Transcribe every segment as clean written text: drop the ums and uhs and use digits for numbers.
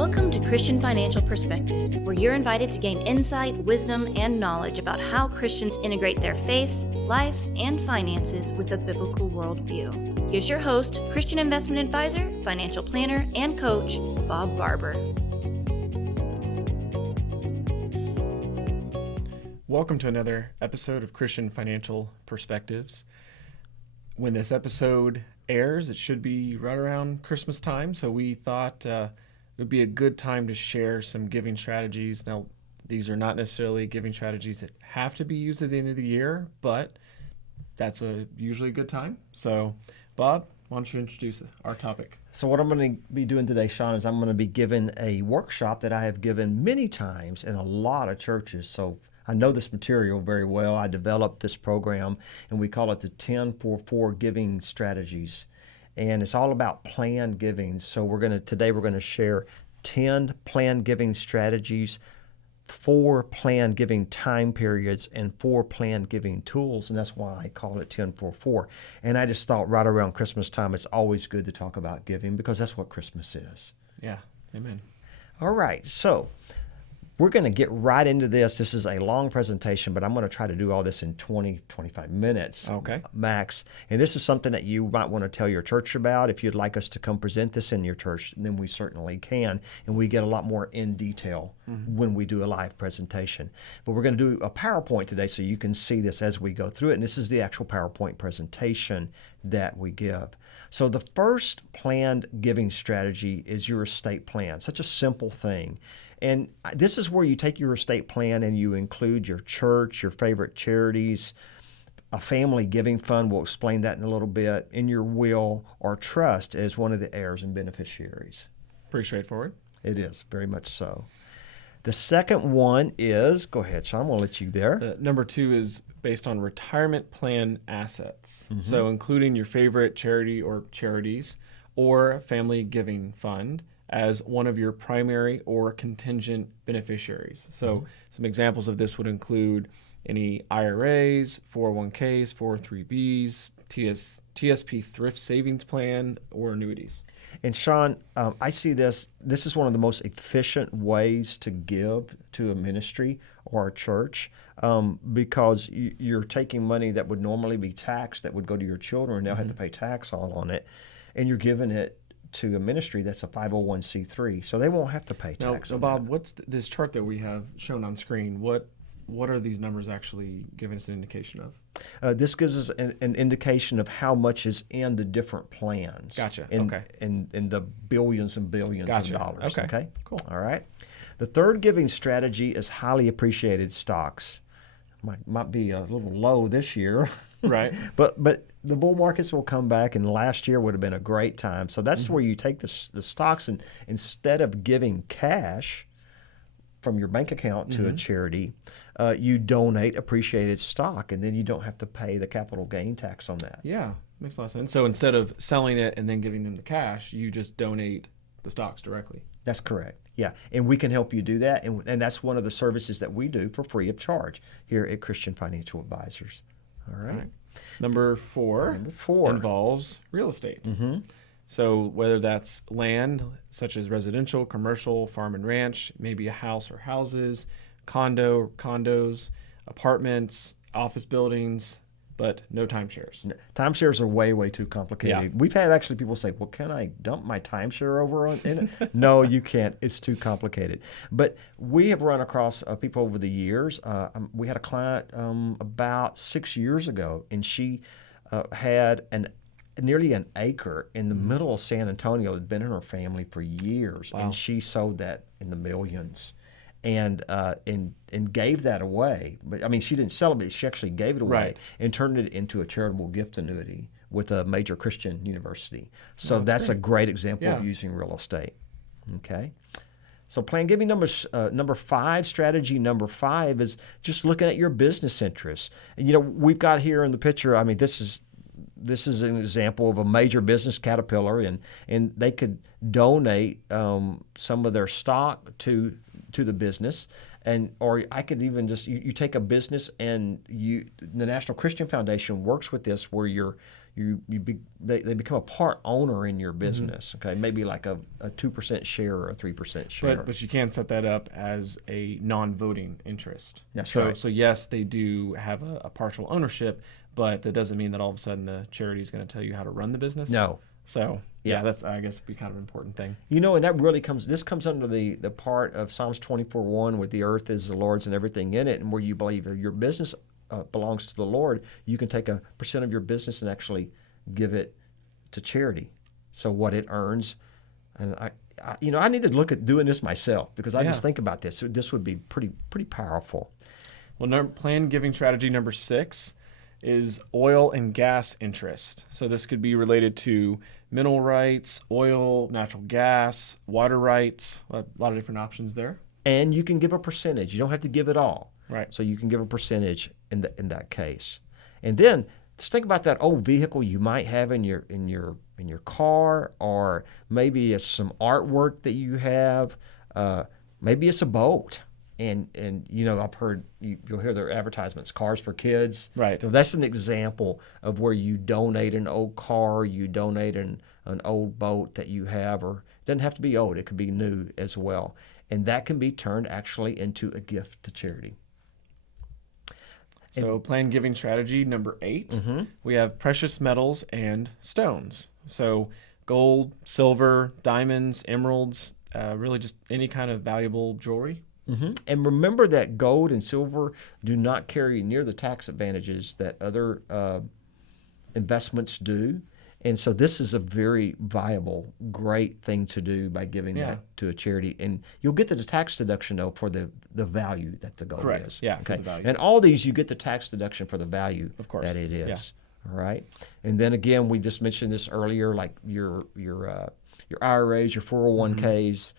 Welcome to Christian Financial Perspectives, where you're invited to gain insight, wisdom, and knowledge about how Christians integrate their faith, life, and finances with a biblical worldview. Here's your host, Christian investment advisor, financial planner, and coach, Bob Barber. Welcome to another episode of Christian Financial Perspectives. When this episode airs, it should be right around Christmas time, so we thought it would be a good time to share some giving strategies. Now, these are not necessarily giving strategies that have to be used at the end of the year, but that's usually a good time. So, Bob, why don't you introduce our topic? So what I'm going to be doing today, Shawn, is I'm going to be giving a workshop that I have given many times in a lot of churches. So I know this material very well. I developed this program, and we call it the 10-4-4 Giving Strategies. And it's all about planned giving. So today we're going to share 10 planned giving strategies, 4 planned giving time periods, and 4 planned giving tools. And that's why I call it 10-4-4. And I just thought right around Christmas time, it's always good to talk about giving because that's what Christmas is. Yeah, amen. All right, so we're going to get right into this. This is a long presentation, but I'm going to try to do all this in 20, 25 minutes max. And this is something that you might want to tell your church about. If you'd like us to come present this in your church, then we certainly can. And we get a lot more in detail when we do a live presentation. But we're going to do a PowerPoint today so you can see this as we go through it. And this is the actual PowerPoint presentation that we give. So the first planned giving strategy is your estate plan. Such a simple thing. And this is where you take your estate plan and you include your church, your favorite charities, a family giving fund, we'll explain that in a little bit, in your will or trust as one of the heirs and beneficiaries. Pretty straightforward. It is, very much so. The second one is, go ahead, Shawn, we'll let you there. Number 2 is based on retirement plan assets. So including your favorite charity or charities or family giving fund as one of your primary or contingent beneficiaries. So some examples of this would include any IRAs, 401ks, 403bs, TSP thrift savings plan, or annuities. And Shawn, I see this is one of the most efficient ways to give to a ministry or a church because you're taking money that would normally be taxed that would go to your children and they'll have to pay tax all on it, and you're giving it to a ministry that's a 501c3, so they won't have to pay tax. Now, Bob, what's this chart that we have shown on screen? What are these numbers actually giving us an indication of? This gives us an indication of how much is in the different plans. Gotcha. In the billions and billions of dollars. Okay. Cool. All right. The third giving strategy is highly appreciated stocks. Might be a little low this year. Right. But the bull markets will come back, and last year would have been a great time. So that's where you take the stocks, and instead of giving cash from your bank account to a charity, you donate appreciated stock, and then you don't have to pay the capital gain tax on that. Yeah, makes a lot of sense. So instead of selling it and then giving them the cash, you just donate the stocks directly. That's correct. Yeah, and we can help you do that, and that's one of the services that we do for free of charge here at Christian Financial Advisors. All right. Number four involves real estate. So whether that's land, such as residential, commercial, farm and ranch, maybe a house or houses, condos, apartments, office buildings, but no timeshares. Timeshares are way, way too complicated. Yeah. We've had actually people say, well, can I dump my timeshare over in it? No, you can't. It's too complicated. But we have run across people over the years. We had a client about 6 years ago, and she had nearly an acre in the middle of San Antonio. It had been in her family for years, and she sold that in the millions. And gave that away. But I mean, she didn't sell it, but she actually gave it away and turned it into a charitable gift annuity with a major Christian university. So that's a great example of using real estate. Okay. So plan giving number 5, strategy number 5 is just looking at your business interests. And, we've got here in the picture, I mean, this is an example of a major business, Caterpillar, and they could donate some of their stock to the business, or I could even just you take a business and the National Christian Foundation works with this, where your they become a part owner in your business. Okay, maybe like a 2% share or a 3% share. But you can't set that up as a non-voting interest. That's so, right. So yes, they do have a partial ownership, but that doesn't mean that all of a sudden the charity is going to tell you how to run the business. No. So yeah, that's, I guess, be kind of an important thing. And that really comes under the part of Psalms 24:1, where the earth is the Lord's and everything in it, and where you believe if your business belongs to the Lord, you can take a percent of your business and actually give it to charity. So what it earns, and I need to look at doing this myself, because I just think about this. This would be pretty powerful. Well, planned giving strategy number 6 is oil and gas interest. So this could be related to mineral rights, oil, natural gas, water rights, a lot of different options there. And you can give a percentage. You don't have to give it all. Right. So you can give a percentage in that case. And then just think about that old vehicle you might have in your car, or maybe it's some artwork that you have. Maybe it's a boat. And I've heard you'll hear their advertisements, cars for kids. Right. So that's an example of where you donate an old car, you donate an old boat that you have, or it doesn't have to be old, it could be new as well. And that can be turned actually into a gift to charity. So planned giving strategy number 8, we have precious metals and stones. So gold, silver, diamonds, emeralds, really just any kind of valuable jewelry. And remember that gold and silver do not carry near the tax advantages that other investments do. And so this is a very viable, great thing to do by giving that to a charity. And you'll get the tax deduction, though, for the value that the gold Correct. is. Yeah, okay. for the value. And all these, you get the tax deduction for the value that it is. Yeah. All right. And then again, we just mentioned this earlier, like your IRAs, your 401ks.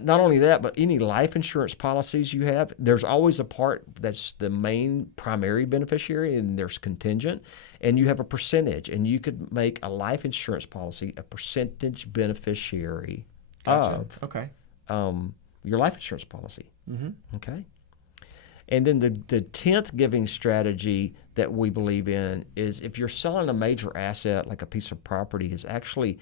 Not only that, but any life insurance policies you have, there's always a part that's the main primary beneficiary, and there's contingent, and you have a percentage, and you could make a life insurance policy a percentage beneficiary of your life insurance policy. Okay. And then the 10th giving strategy that we believe in is, if you're selling a major asset like a piece of property, is actually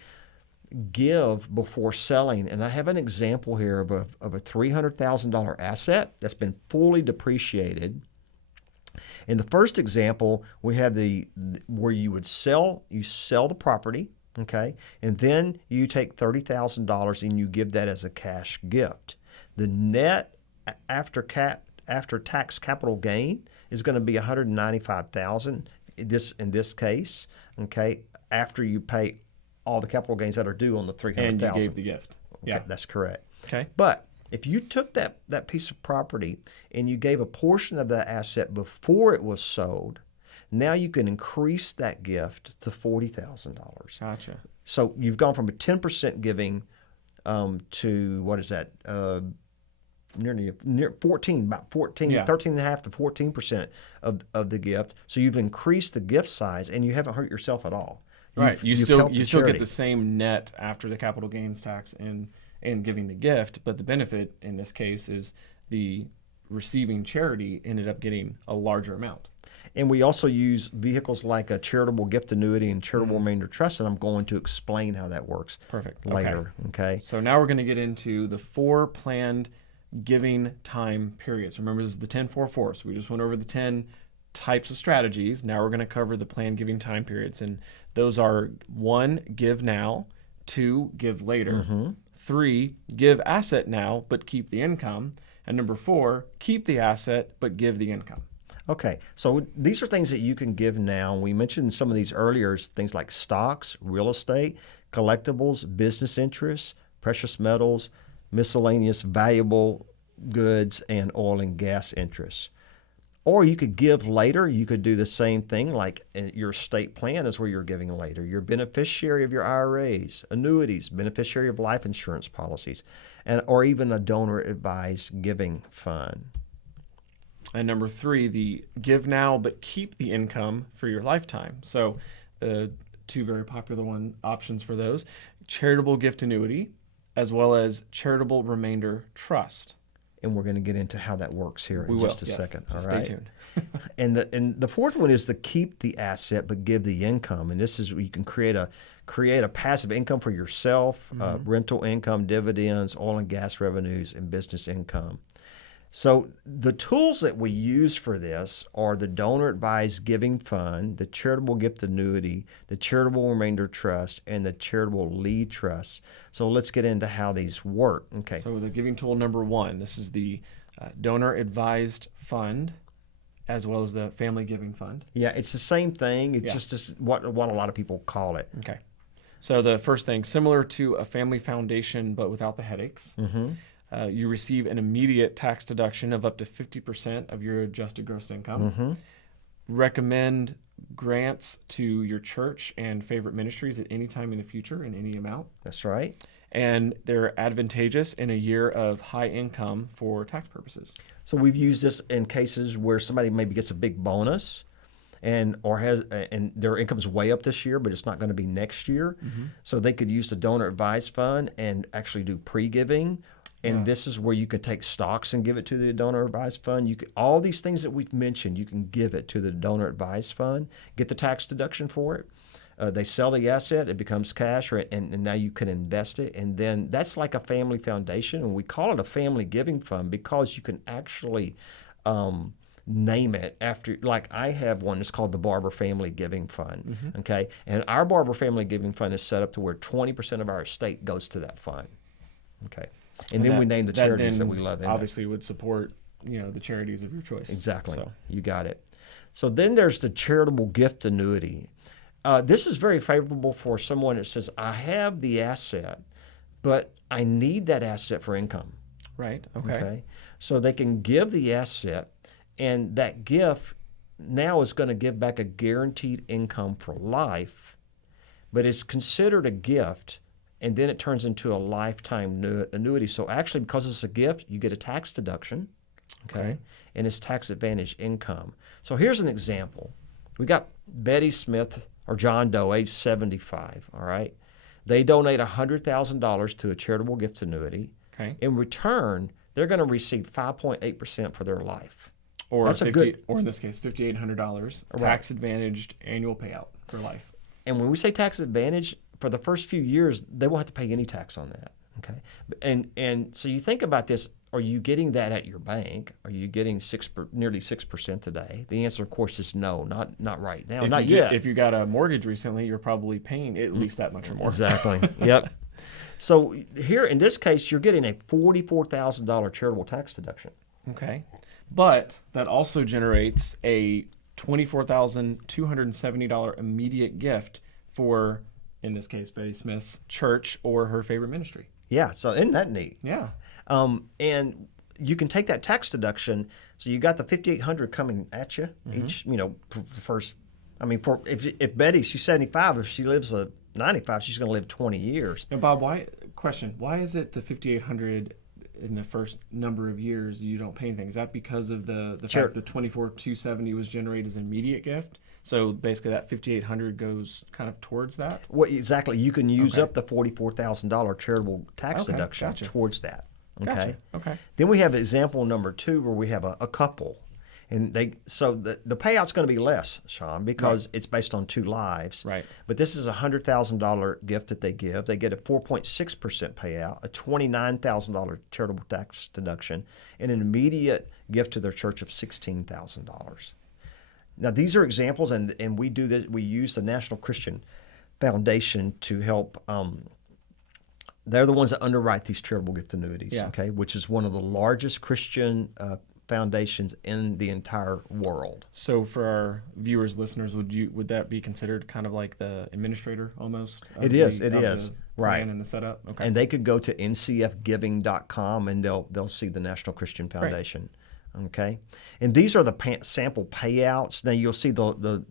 give before selling. And I have an example here of a $300,000 asset that's been fully depreciated. In the first example, we have where you would sell the property, okay, and then you take $30,000 and you give that as a cash gift. The net after tax capital gain is going to be $195,000 in this case, okay, after you pay all the capital gains that are due on the $300,000. And you gave the gift. Okay, that's correct. Okay. But if you took that piece of property and you gave a portion of that asset before it was sold, now you can increase that gift to $40,000. Gotcha. So you've gone from a 10% giving to, what is that? Near 14, about 14, 13.5 to 14% of the gift. So you've increased the gift size, and you haven't hurt yourself at all. Right. You still get the same net after the capital gains tax and giving the gift, but the benefit in this case is the receiving charity ended up getting a larger amount. And we also use vehicles like a charitable gift annuity and charitable remainder trust, and I'm going to explain how that works later. Okay. So now we're going to get into the 4 planned giving time periods. Remember, this is the 10-4-4. So we just went over the 10 types of strategies. Now we're going to cover the planned giving time periods, and those are 1, give now; 2, give later; 3, give asset now but keep the income; and number 4, keep the asset but give the income. Okay, so these are things that you can give now. We mentioned some of these earlier, things like stocks, real estate, collectibles, business interests, precious metals, miscellaneous valuable goods, and oil and gas interests. Or you could give later. You could do the same thing, like your estate plan is where you're giving later. You're beneficiary of your IRAs, annuities, beneficiary of life insurance policies, or even a donor-advised giving fund. And number 3, the give now but keep the income for your lifetime. So the 2 very popular options for those: charitable gift annuity, as well as charitable remainder trust. and we're going to get into how that works here in just a second. All right. Stay tuned. And the fourth one is to keep the asset but give the income, and this is where you can create a passive income for yourself, rental income, dividends, oil and gas revenues, and business income. So the tools that we use for this are the donor advised giving fund, the charitable gift annuity, the charitable remainder trust, and the charitable lead trust. So let's get into how these work. Okay. So the giving tool number 1, this is the donor advised fund, as well as the family giving fund. Yeah, it's the same thing. It's just what a lot of people call it. Okay. So the first thing, similar to a family foundation, but without the headaches. You receive an immediate tax deduction of up to 50% of your adjusted gross income. Recommend grants to your church and favorite ministries at any time in the future in any amount. That's right. And they're advantageous in a year of high income for tax purposes. So we've used this in cases where somebody maybe gets a big bonus and their income's way up this year, but it's not going to be next year. So they could use the donor advised fund and actually do pre-giving. And this is where you can take stocks and give it to the donor advised fund. All these things that we've mentioned, you can give it to the donor advised fund, get the tax deduction for it. They sell the asset, it becomes cash, and now you can invest it. And then that's like a family foundation. And we call it a family giving fund because you can actually name it after, like I have one that's called the Barber Family Giving Fund. Okay. And our Barber Family Giving Fund is set up to where 20% of our estate goes to that fund. Okay. And then we name the charities that we love. Obviously would support, the charities of your choice. Exactly. So. You got it. So then there's the charitable gift annuity. This is very favorable for someone that says, I have the asset, but I need that asset for income. Right. Okay. So they can give the asset, and that gift now is going to give back a guaranteed income for life, but it's considered a gift. And then it turns into a lifetime annuity. So actually, because it's a gift, you get a tax deduction, okay? And it's tax advantage income. So here's an example. We got Betty Smith or John Doe, age 75, all right? They donate $100,000 to a charitable gift annuity. Okay. In return, they're going to receive 5.8% for their life. Or that's or in this case, $5,800 tax advantaged annual payout for life. And when we say tax advantage, for the first few years, they won't have to pay any tax on that. Okay, and so you think about this: are you getting that at your bank? Are you getting nearly 6% today? The answer, of course, is no, not right now, not yet. If you got a mortgage recently, you're probably paying at least that much or more. Exactly. Yep. So here, in this case, you're getting a $44,000 charitable tax deduction. Okay, but that also generates a $24,270 immediate gift for, in this case, Betty Smith's church or her favorite ministry. Yeah, so isn't that neat? Yeah. And you can take that tax deduction. So you got the $5,800 coming at you each. For the first. I mean, if Betty, she's 75, if she lives 95, she's going to live 20 years. Now, Bob, why is it the $5,800 in the first number of years you don't pay anything? Is that because of the fact the $24,270 was generated as an immediate gift? So basically that $5,800 goes kind of towards that? Well, exactly. You can use up the $44,000 charitable tax deduction towards that. Okay. Gotcha. Okay. Then we have example number 2 where we have a couple. And the payout's going to be less, Shawn, because it's based on 2 lives. Right. But this is a $100,000 gift that they give. They get a 4.6% payout, a $29,000 charitable tax deduction, and an immediate gift to their church of $16,000. Now, these are examples, and we do this. We use the National Christian Foundation to help. They're the ones that underwrite these charitable gift annuities, okay, which is one of the largest Christian foundations in the entire world. So, for our viewers, listeners, would that be considered kind of like the administrator almost? It is. Right. And the setup. Okay. And they could go to ncfgiving.com and they'll see the National Christian Foundation. Right. Okay, and these are the sample payouts. Now you'll see the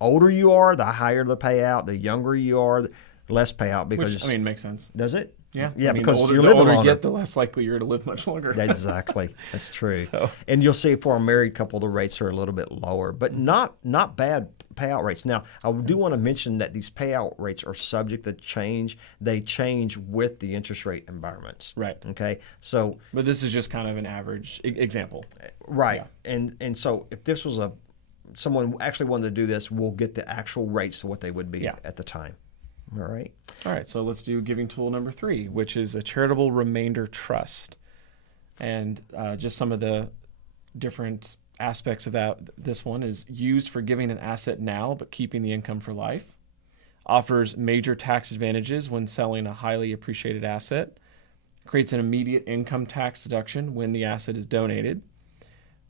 older you are, the higher the payout. The younger you are, the less payout. Which makes sense. Does it? Yeah, Yeah, I mean, because the you're older, living the older you longer. get, the less likely you're to live much longer. Exactly. That's true. So- And you'll see for a married couple, the rates are a little bit lower, but not bad payout rates. Now, I do want to mention that these payout rates are subject to change. They change with the interest rate environments. Right. Okay. So, But this is just kind of an average example. right. Yeah. And so if this was someone actually wanted to do this, we'll get the actual rates of what they would be Yeah. at the time. All right. All right, so let's do giving tool number 3, which is a charitable remainder trust. And just some of the different aspects of that. This one is used for giving an asset now, but keeping the income for life. Offers major tax advantages when selling a highly appreciated asset. Creates an immediate income tax deduction when the asset is donated.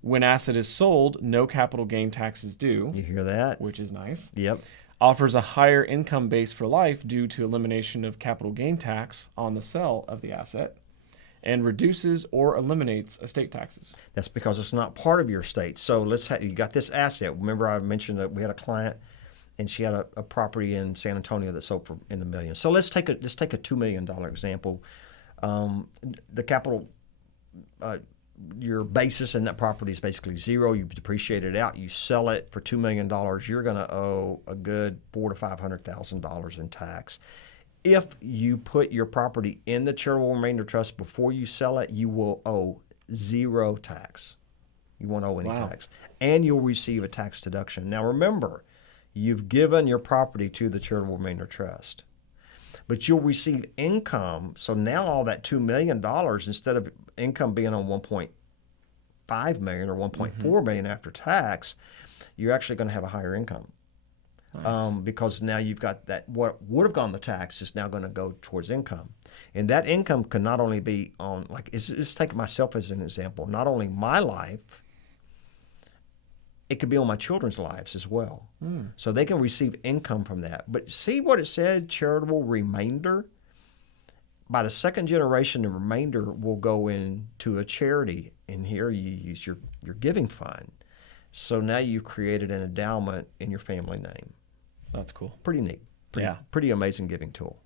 When asset is sold, no capital gain tax is due, You hear that? which is nice. Yep. Offers a higher income base for life due to elimination of capital gain tax on the sale of the asset, and reduces or eliminates estate taxes. That's because it's not part of your estate. So you got this asset. Remember, I mentioned that we had a client, and she had a property in San Antonio that sold for in the millions. So let's take a $2 million example. The capital, your basis in that property is basically zero. You've depreciated it out. You sell it for $2 million. You're going to owe a good $400,000 to $500,000 in tax. If you put your property in the charitable remainder trust before you sell it, you will owe zero tax. You won't owe any Wow. tax. And you'll receive a tax deduction. Now remember, you've given your property to the charitable remainder trust, but you'll receive income. So now all that $2 million, instead of income being on $1.5 million or $1.4 million after tax, you're actually going to have a higher income. Nice. Because now you've got that, what would have gone to tax is now going to go towards income. And that income can not only be on, like, let's take myself as an example, not only my life, it could be on my children's lives as well. So they can receive income from that. But see what it said, charitable remainder? By the second generation, the remainder will go into a charity, and here you use your giving fund. So now you've created an endowment in your family name. That's cool. Pretty neat. Yeah. Pretty amazing giving tool.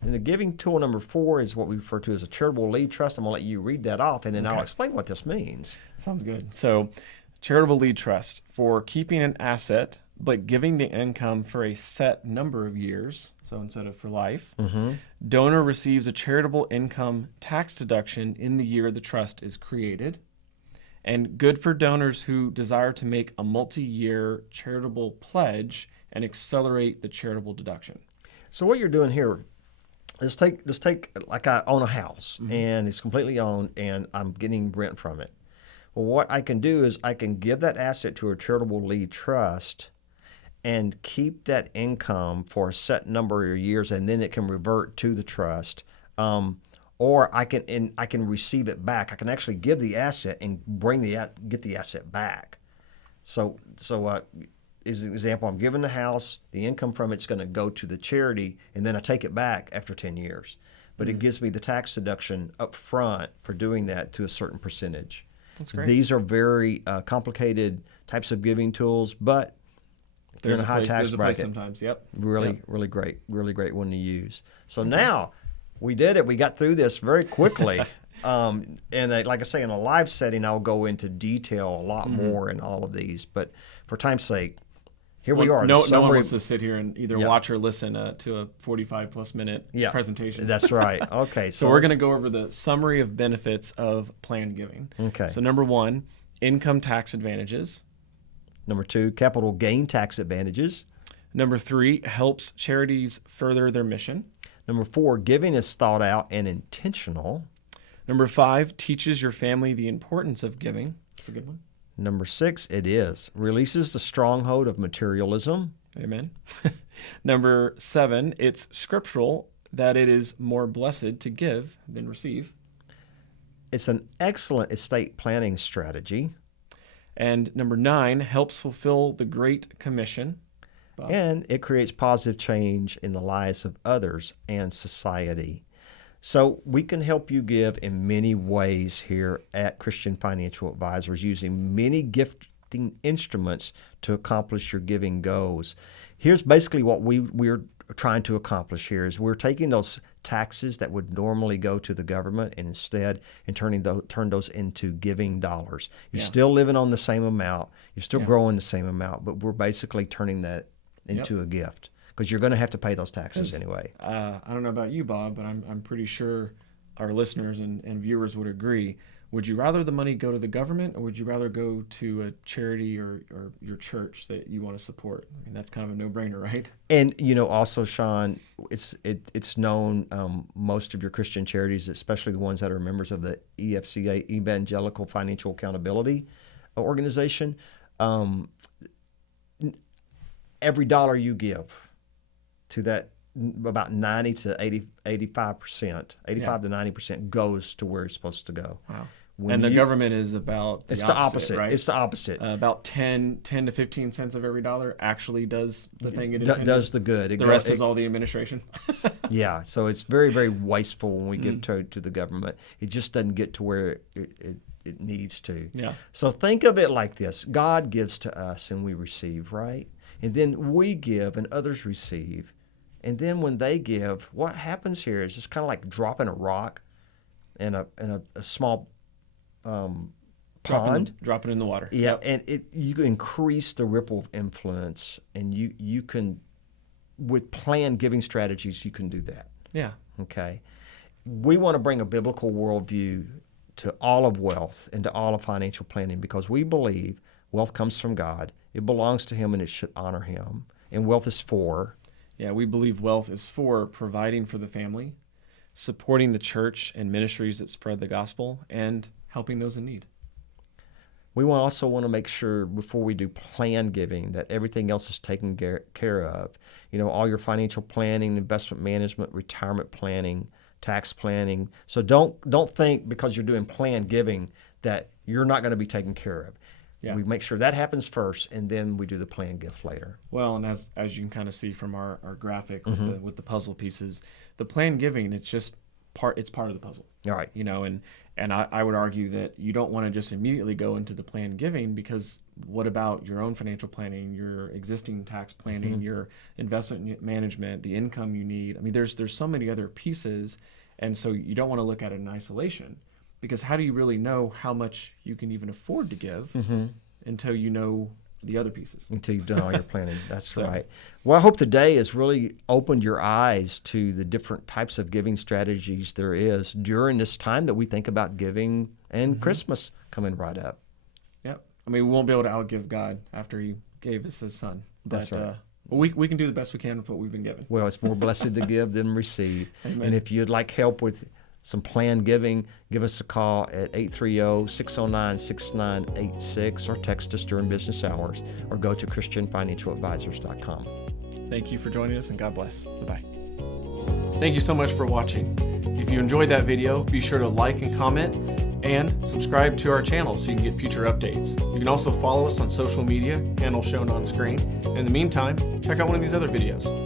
And the giving tool number 4 is what we refer to as a charitable lead trust. I'm going to let you read that off, and then I'll Okay. explain what this means. Sounds good. So, charitable lead trust for keeping an asset, but giving the income for a set number of years. So instead of for life, donor receives a charitable income tax deduction in the year the trust is created. And good for donors who desire to make a multi-year charitable pledge and accelerate the charitable deduction. So what you're doing here is take like I own a house, and it's completely owned, and I'm getting rent from it. Well, what I can do is I can give that asset to a charitable lead trust and keep that income for a set number of years, and then it can revert to the trust. Or I can receive it back. I can actually give the asset and get the asset back. So as an example, I'm giving the house, the income from it's going to go to the charity, and then I take it back after 10 years. But it gives me the tax deduction up front for doing that to a certain percentage. That's great. These are very complicated types of giving tools, but they're in a high tax there's a bracket. place sometimes. Yep. Really great one to use. So now we did it. We got through this very quickly. And like I say, in a live setting, I'll go into detail a lot more in all of these. But for time's sake, here we are. No the one summary- wants to sit here and either Yep. watch or listen to a 45-plus minute Yeah, presentation. That's right. Okay. So we're going to go over the summary of benefits of planned giving. Okay. So number 1, income tax advantages. Number 2, capital gain tax advantages. Number 3, helps charities further their mission. Number 4, giving is thought out and intentional. Number 5, teaches your family the importance of giving. That's a good one. Number 6, it is releases the stronghold of materialism. Amen. Number 7, it's scriptural that it is more blessed to give than receive. It's an excellent estate planning strategy. And number 9, helps fulfill the Great Commission. Bob? And it creates positive change in the lives of others and society. So we can help you give in many ways here at Christian Financial Advisors, using many gifting instruments to accomplish your giving goals. Here's basically what we're trying to accomplish here is we're taking those taxes that would normally go to the government and instead turn those into giving dollars. You're still living on the same amount. You're still growing the same amount, but we're basically turning that into a gift because you're going to have to pay those taxes anyway. I don't know about you, Bob, but I'm pretty sure our listeners and viewers would agree. Would you rather the money go to the government, or would you rather go to a charity or your church that you want to support? I mean, that's kind of a no-brainer, right? And also, Shawn, it's known, most of your Christian charities, especially the ones that are members of the EFCA, Evangelical Financial Accountability Organization, every dollar you give to that, about 90 to 85%, 85 to 90% goes to where it's supposed to go. Wow. And the government is about the opposite, opposite, right? It's the opposite. About 10 to 15 cents of every dollar actually does the thing it intended. Does the good. The rest is all the administration. Yeah, so it's very, very wasteful when we give to the government. It just doesn't get to where it needs to. Yeah. So think of it like this. God gives to us and we receive, right? And then we give and others receive. And then when they give, what happens here is it's kind of like dropping a rock in a small pond. Drop it in the water. Yeah, and you can increase the ripple of influence, and you can, with planned giving strategies, you can do that. Yeah. Okay. We want to bring a biblical worldview to all of wealth and to all of financial planning because we believe wealth comes from God. It belongs to Him, and it should honor Him. And wealth is for. Yeah, we believe wealth is for providing for the family, supporting the church and ministries that spread the gospel, and helping those in need. We also want to make sure before we do planned giving that everything else is taken care of. All your financial planning, investment management, retirement planning, tax planning. So don't think because you're doing planned giving that you're not going to be taken care of. Yeah. We make sure that happens first, and then we do the planned gift later. Well, and as you can kind of see from our graphic with the puzzle pieces, the planned giving, it's part of the puzzle. All right. And I would argue that you don't want to just immediately go into the planned giving because what about your own financial planning, your existing tax planning, your investment management, the income you need? I mean, there's so many other pieces, and so you don't want to look at it in isolation. Because how do you really know how much you can even afford to give until you know the other pieces? Until you've done all your planning. That's right. Well, I hope today has really opened your eyes to the different types of giving strategies there is during this time that we think about giving and Christmas coming right up. Yep. I mean, we won't be able to outgive God after He gave us His Son. That's right. We can do the best we can with what we've been given. Well, it's more blessed to give than receive. Amen. And if you'd like help with some planned giving, give us a call at 830-609-6986 or text us during business hours or go to christianfinancialadvisors.com. Thank you for joining us, and God bless. Bye-bye. Thank you so much for watching. If you enjoyed that video, be sure to like and comment and subscribe to our channel so you can get future updates. You can also follow us on social media, handle shown on screen. In the meantime, check out one of these other videos.